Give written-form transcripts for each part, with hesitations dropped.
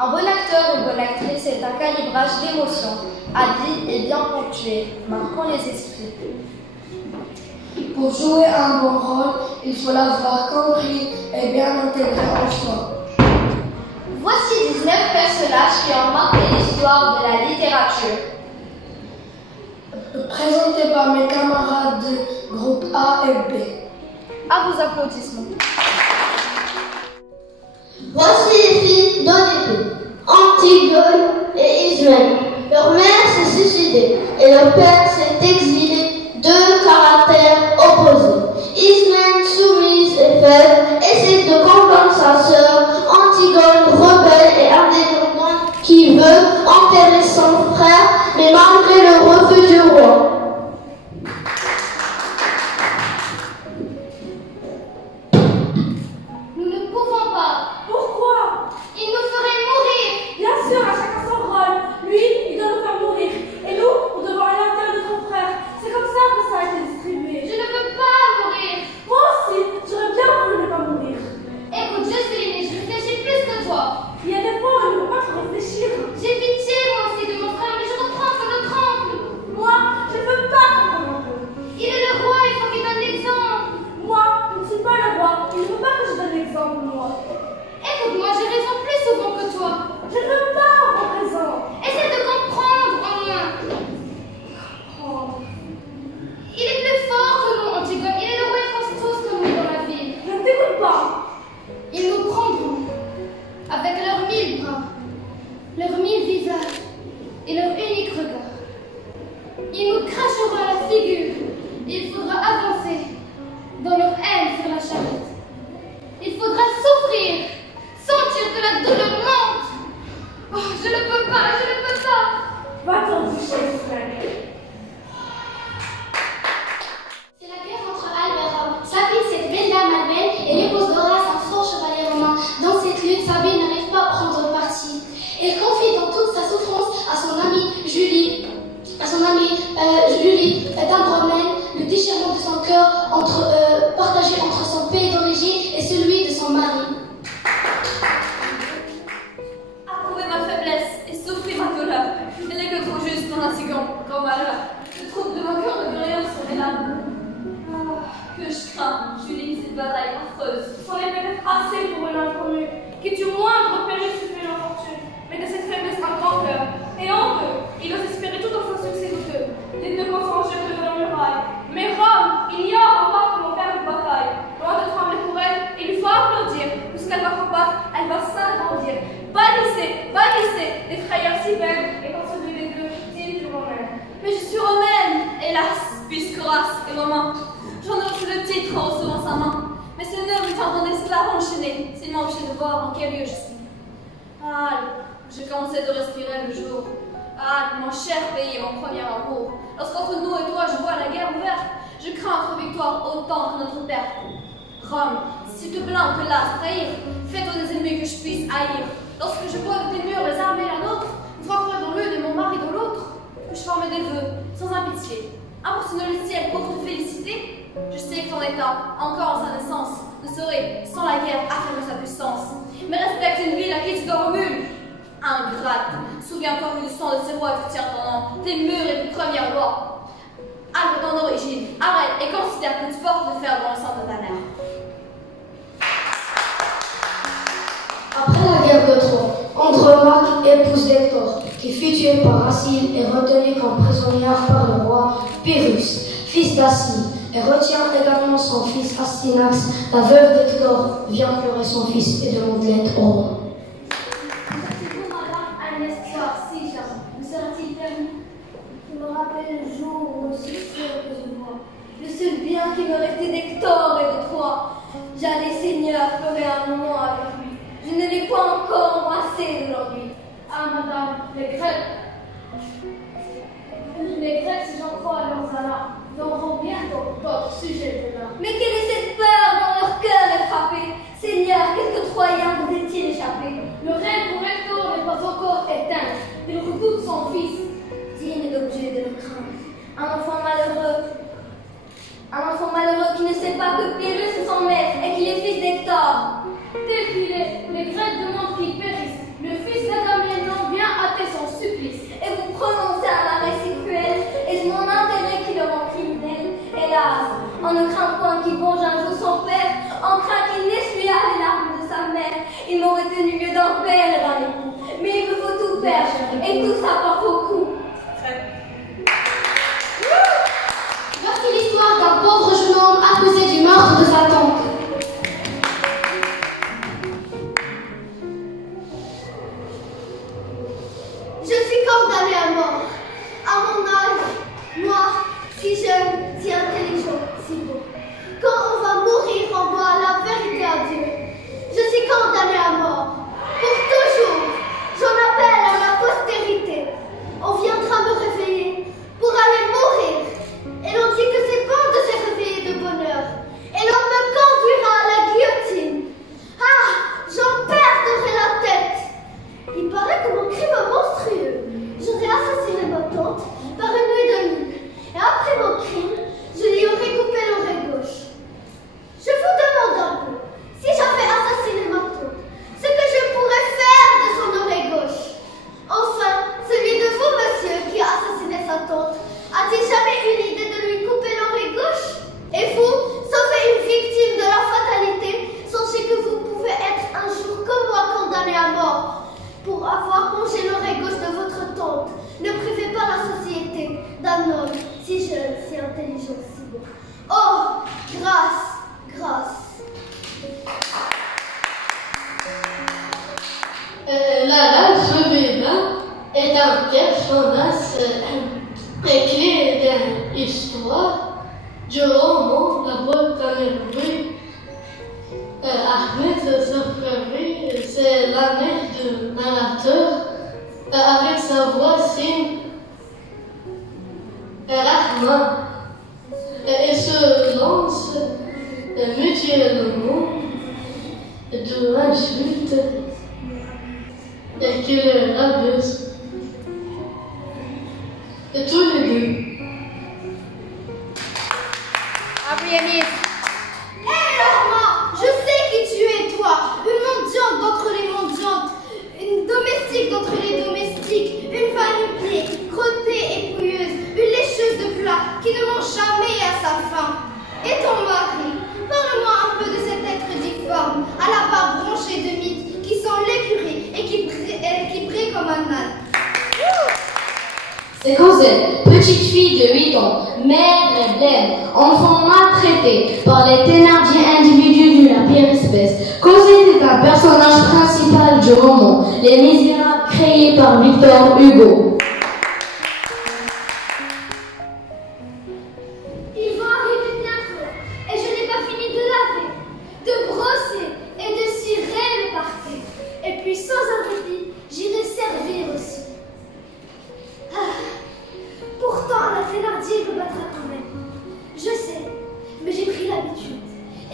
Un bon acteur ou bonne actrice est un calibrage d'émotions, habile et bien ponctué, marquant les esprits. Pour jouer un bon rôle, il faut l'avoir compris et bien intégré en soi. Voici 19 personnages qui ont marqué l'histoire de la littérature. Présenté par mes camarades de groupe A et B. À vos applaudissements. Voici les filles d'Oedipe, Antigone et Ismène. Leur mère s'est suicidée et leur père s'est exilé, deux caractères opposés. Ismène, soumise et faible, essaie de convaincre sa sœur. Antigone, rebelle et indépendante, qui veut enterrer son frère, mais malgré le refus du roi. Nous ne pouvons pas. Pourquoi? Il nous ferait mourir. Bien sûr, à chacun son rôle. Lui, il doit nous faire mourir. Et nous, on doit aller enterrer notre frère. C'est comme ça que ça a été distribué. Je ne veux pas mourir. Moi aussi, j'aurais bien voulu ne pas mourir. Écoute, Jocelyne, je réfléchis plus que toi. Il y a des fois où il ne faut pas trop réfléchir. J'ai pitié moi aussi de mon frère, mais je reprends le tremble. Moi, je ne veux pas comprendre un peu. Il est le roi, il faut qu'il donne l'exemple. Moi, je ne suis pas le roi. Il ne veut pas que je donne l'exemple, moi. Écoute, moi j'ai raison plus souvent que toi. Je ne veux pas avoir raison. Essaie de comprendre au moins. Oh. Il est plus fort que nous, Antigone. Il est le roi et tous comme nous dans la ville. Je ne t'écoute pas. Ils nous prendront avec leurs 1000 bras, leurs 1000 visages et leur unique regard. Ils nous cracheront à la figure. Il faudra avancer dans leur haine sur la charrette. Il faudra souffrir, sentir que la douleur monte. Oh, je ne peux pas, je ne peux pas. Va-t'en toucher, Ismène. C'est la guerre entre Albe et Rome. Sabine, c'est belle dame Albelle, et l'épouse d'Horace, un fort chevalier romain. Dans cette lutte, Sabine n'arrive pas à prendre parti. Elle confie dans toute sa souffrance à son amie Julie, d'Andromède, le déchirement de son cœur partagé entre son pays d'origine et celui de son mari. Approuvez ma faiblesse et souffrez ma douleur. Elle n'est que trop juste pour un si grand malheur. Le trouble de mon cœur ne peut rien sur mes larmes. Ah, que je crains, Julie, cette bataille affreuse. C'en est peut-être assez pour une inconnue qui du moindre péril suffit l'infortune, mais de cette faiblesse un grand cœur. Et en eux, il ose espérer tout dans un succès douteux. Les deux camps sont jetés de la muraille. Mais Rome ignore encore comment faire une bataille. Loin de trembler pour elle, il faut applaudir. Puisqu'elle va combattre, elle va s'agrandir. Bannissez des frayeurs si belles, et quand celui des deux, digne du romain. Mais je suis romaine, hélas, puisque Horace est romain. J'en ai reçu le titre en recevant sa main. Mais ce nœud me tend en esclave enchaîné. C'est m'empêcher de voir en quel lieu je suis. Ah, je commençais de respirer le jour. Ah, mon cher pays et mon premier amour. Lorsqu'entre nous et toi je vois la guerre ouverte, je crains notre victoire autant que notre perte. Rome, si tu te plains que l'as trahir, fais-toi des ennemis que je puisse haïr. Lorsque je vois de tes murs les armées la nôtre, frappe dans l'une et mon mari dans l'autre, que je forme des vœux, sans impitié. Importune le ciel pour te féliciter, je sais que ton état, encore en sa naissance, ne saurait, sans la guerre, affirmer sa puissance. Mais respecte une ville à qui tu dois Romule. Ingrate, souviens-toi que du sang de ces rois tu tiens ton nom, tes murs et tes premières lois. Albe ton origine, arrête et considère que tu portes le fer dans le sang de ta mère. Après la guerre de Troie, Andromaque épouse Hector, qui fut tué par Achille et retenu comme prisonnière par le roi Pyrrhus, fils d'Achille, et retient également son fils Astynax. La veuve d'Hector vient pleurer son fils et demande l'aide au roi. Savez-vous, madame, un esclave si charmant, me sera-t-il permis? Je me rappelle le jour où aussi sûr que je vois le seul bien qui me restait d'Hector et de toi. J'allais, Seigneur, pleurer un moment avec lui. Je ne l'ai pas encore embrassé aujourd'hui. Ah, madame, les Grecs, si j'en crois à leurs alarmes, n'auront bientôt d'autres sujets de l'art. Mais quelle est cette peur dont leur cœur est frappé? Seigneur, quelques Troyens vous est-il échappé? Le rêve pour Hector n'est pas encore éteint. Il redoute son fils. Digne d'objet de leur crainte. Un enfant malheureux qui ne sait pas que Pyrrhus est son maître et qu'il est fils d'Hector. Tel qu'il est, les Grecs demandent qu'il périsse. Le fils obtenu mieux d'un père et d'un époux. Mais il me faut tout perdre, et tout ça par beaucoup. Voici l'histoire d'un pauvre jeune homme accusé du meurtre de sa tante. Je suis condamnée à mort. À mon âge, moi, si jeune, si intelligent, si beau. Quand on va mourir, on doit la vérité à Dieu. Je suis condamnée à mort. Pour toujours. J'en appelle à la postérité. On viendra me réveiller pour aller mourir. Et l'on dit que c'est bon de se réveiller de bonheur. Et l'on me conduira à la guillotine. Ah, j'en perdrai la tête. Il paraît que mon crime est monstrueux. J'aurais assassiné ma tante par une nuit de lune. Et après mon crime, je lui aurais coupé l'oreille gauche. Je vous demande un peu, si j'avais assassiné ma tante, ce que je pourrais faire de son oreille gauche. Enfin, celui de vous, monsieur, qui a assassiné sa tante, a-t-il jamais eu l'idée de lui couper l'oreille gauche? Et vous, sauf une victime de la fatalité, sachez que vous pouvez être un jour comme moi condamné à mort pour avoir mangé l'oreille gauche de votre tante. Ne privez pas la société d'un homme si jeune, si intelligent, si beau. Oh, grâce, grâce. Lala Zubeda est un personnage clé de l'histoire du roman La Boîte à Nerveux. Ahmed Zafrari, c'est la mère du narrateur, avec sa voisine Rahma. Et se lance mutuellement de l'insulte qui les rabaisse. Et tous les deux. Abrianis. Hé, Rahma, je sais qui tu es, toi. Une mendiante d'entre les mendiantes, une domestique d'entre les domestiques, une femme huppée, crottée et pouilleuse, une lécheuse de plats qui ne mange jamais à sa faim. Et ton mari, parle-moi un peu de cet être difforme, à la barbe bronchée de mythe, qui sent l'écurie et qui brille comme un âne. C'est Cosette, petite fille de 8 ans, maigre et blême, enfant maltraité par les Thénardier individus de la pire espèce. Cosette est un personnage principal du roman Les Misérables, créé par Victor Hugo. Ils vont arriver bientôt, et je n'ai pas fini de laver, de brosser et de cirer le parquet. Et puis sans un répit, j'irai servir aussi. Ah, pourtant, la Thénardier me battra quand même. Je sais, mais j'ai pris l'habitude.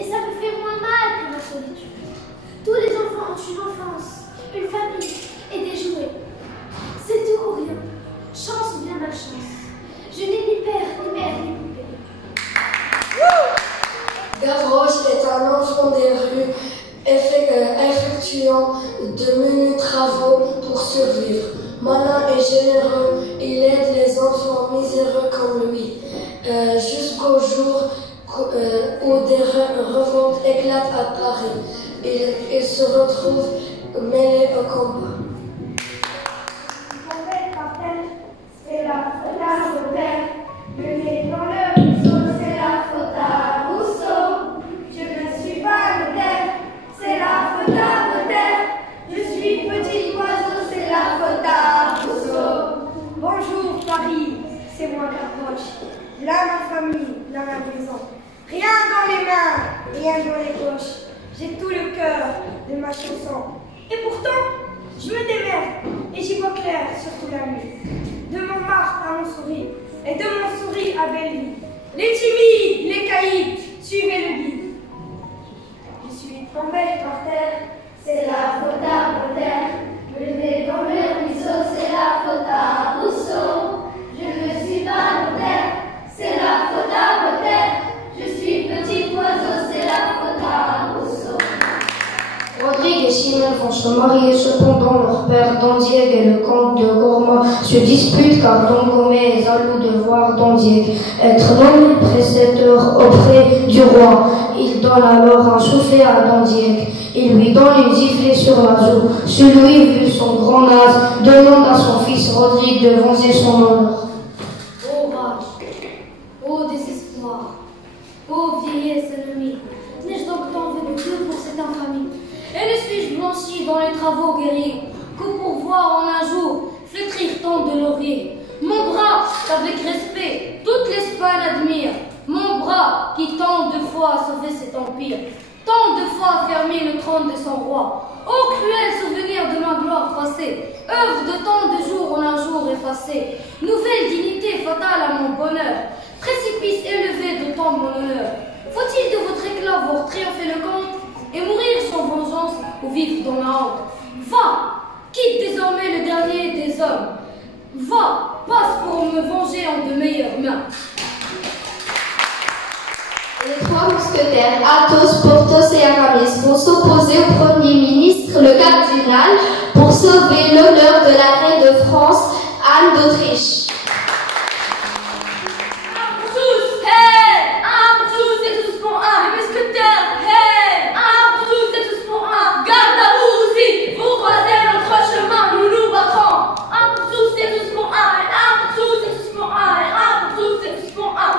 Et ça me fait moins mal que ma solitude. Tous les enfants ont une enfance, une famille et des jouets. C'est tout ou rien, chance ou bien malchance. Je n'ai ni père, ni mère, ni poupée. Gavroche est un enfant des rues, effectuant de menus travaux pour survivre. Malin et généreux, il aide les enfants miséreux comme lui, jusqu'au jour où des revoltes éclatent à Paris. Il se retrouve mêlé au combat. Mon père rappelle, c'est la faute à Robert. Le nez dans le ruisseau, c'est la faute à Rousseau. Je ne suis pas notaire, c'est la faute à Voltaire. Je suis petit oiseau, c'est la faute à Rousseau. Bonjour Paris, c'est moi Gavroche. Là ma famille, là ma maison. Rien dans les mains, rien dans les poches. J'ai tout le cœur de ma chanson. Et pourtant, je me démerde et j'y vois clair, surtout la nuit. De Montmartre à Montsouris et de Montsouris à Belleville. Les timides, les caïds, suivez le guide. Je suis tombée par terre, c'est la faute à Voltaire. Le nez dans le ruisseau, c'est la faute à Rousseau. Je ne suis pas notaire, c'est la faute à Voltaire. Je suis petit oiseau, c'est la faute à Rousseau. Rodrigue et Simone vont se marier, cependant leur père Dandieg et le comte de Gourmand se disputent car Don Gomé est jaloux de voir Dandieg être nommé précepteur auprès du roi. Il donne alors un soufflet à Dandieg Il lui donne une giflée sur la joue. Celui, vu son grand âge, demande à son fils Rodrigue de venger son honneur. Ô rage, ô désespoir, ô vieillesse ennemie, n'ai-je donc tant vu de Dieu pour cette infamie? Et ne suis-je blanchi dans les travaux guerriers que pour voir en un jour flétrir tant de lauriers? Mon bras, qu'avec respect, toute l'Espagne admire, mon bras qui tant de fois a sauvé cet empire, tant de fois a fermé le trône de son roi. Ô cruel souvenir de ma gloire passée, œuvre de tant de jours en un jour effacé, nouvelle dignité fatale à mon bonheur, précipice élevé de tant mon honneur. Faut-il de votre éclat voir triompher le compte et mourir sans vengeance ou vivre dans la honte? Va, quitte désormais le dernier des hommes. Va, passe pour me venger en de meilleures mains. Les trois mousquetaires, Athos, Porthos et Aramis, vont s'opposer au Premier ministre, le cardinal, pour sauver l'honneur de la reine de France, Anne d'Autriche. Un pour tous, hey! Un pour tous et tous pour un. Les mousquetaires, hey! Un pour tous et tous pour un. Garde à vous aussi, vous croisez notre chemin, nous nous battrons. Un pour tous et tous pour un. Un pour tous et tous pour un. Un pour tous et tous pour un.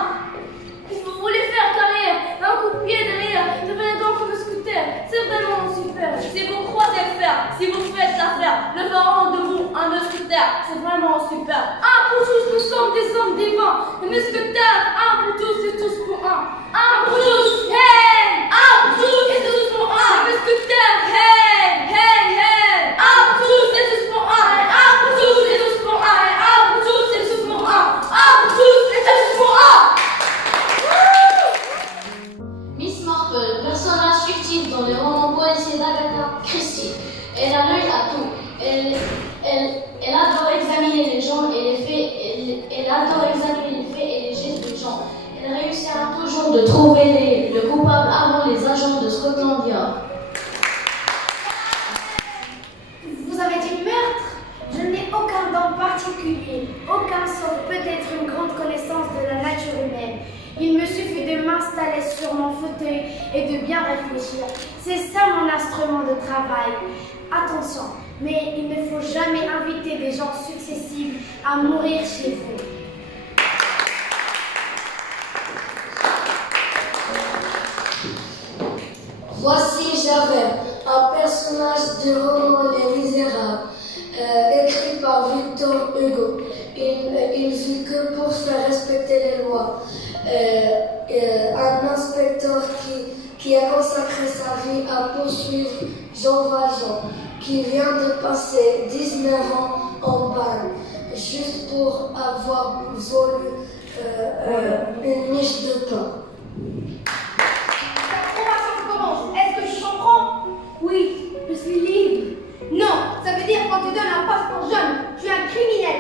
Si vous voulez faire carrière, un coup de pied derrière, devenez donc mousquetaire. C'est vraiment super. Si vous croisez le fer, si vous faites l'affaire, le feront de vous un mousquetaire. C'est vraiment super. Un pour tous, nous sommes des hommes divins. Les mousquetaires, un pour tous et tous pour un. Un pour tous, hey! Un pour tous et tous pour un. Les mousquetaires, hey! Hey, hey! Un pour tous et tous pour un. Un pour tous et tous pour un. Un pour tous et tous pour un. Un pour tous et tous pour un. Miss Marple, personnage fictif dans les romans policiers d'Agatha Christie. Elle a l'œil à tout. Elle adore examiner les gens et les faits. Elle adore examiner les faits et les gestes des gens. Elle réussira toujours de trouver le coupable avant les agents de Scotland Yard. Vous avez dit meurtre? Je n'ai aucun don particulier, aucun sauf peut-être une grande connaissance de la nature humaine. Il me suffit de m'installer sur mon fauteuil et de bien réfléchir. C'est ça mon instrument de travail. Attention, mais il ne faut jamais inviter des gens successibles à mourir chez vous. Voici Javert, un personnage du roman Les Misérables, écrit par Victor Hugo. Il vit que pour faire respecter les lois. Un inspecteur qui a consacré sa vie à poursuivre Jean Valjean, qui vient de passer 19 ans en bagne, juste pour avoir volé une miche de pain. Ta conversation commence. Est-ce que je comprends? Oui, je suis libre. Non, ça veut dire qu'on te donne un passeport jaune. Tu es un criminel.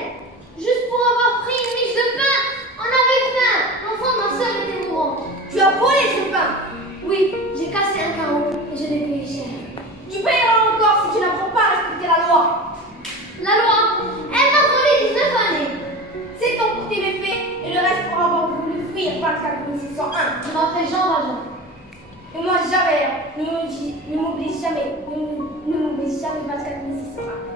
Juste pour avoir pris une miche de pain, on avait faim. L'enfant de ma sœur était mourant. Tu as volé ce pain. Oui, j'ai cassé un carreau et je l'ai payé cher. Tu payeras encore si tu n'apprends pas à respecter la loi. La loi, elle m'a volé 19 années. C'est ton pour tes méfaits et le reste pour avoir voulu fuir 24 601. Je m'appelle Jean Valjean. Et moi, jamais. Ne m'oublie jamais. Ne m'oublie jamais 24 601.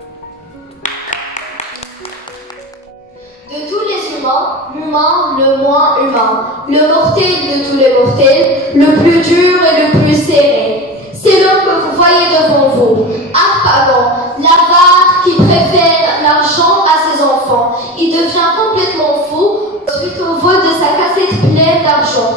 De tous les humains, l'humain le moins humain, le mortel de tous les mortels, le plus dur et le plus serré. C'est l'homme que vous voyez devant vous, Harpagon, l'avare qui préfère l'argent à ses enfants. Il devient complètement fou suite au vol de sa cassette pleine d'argent.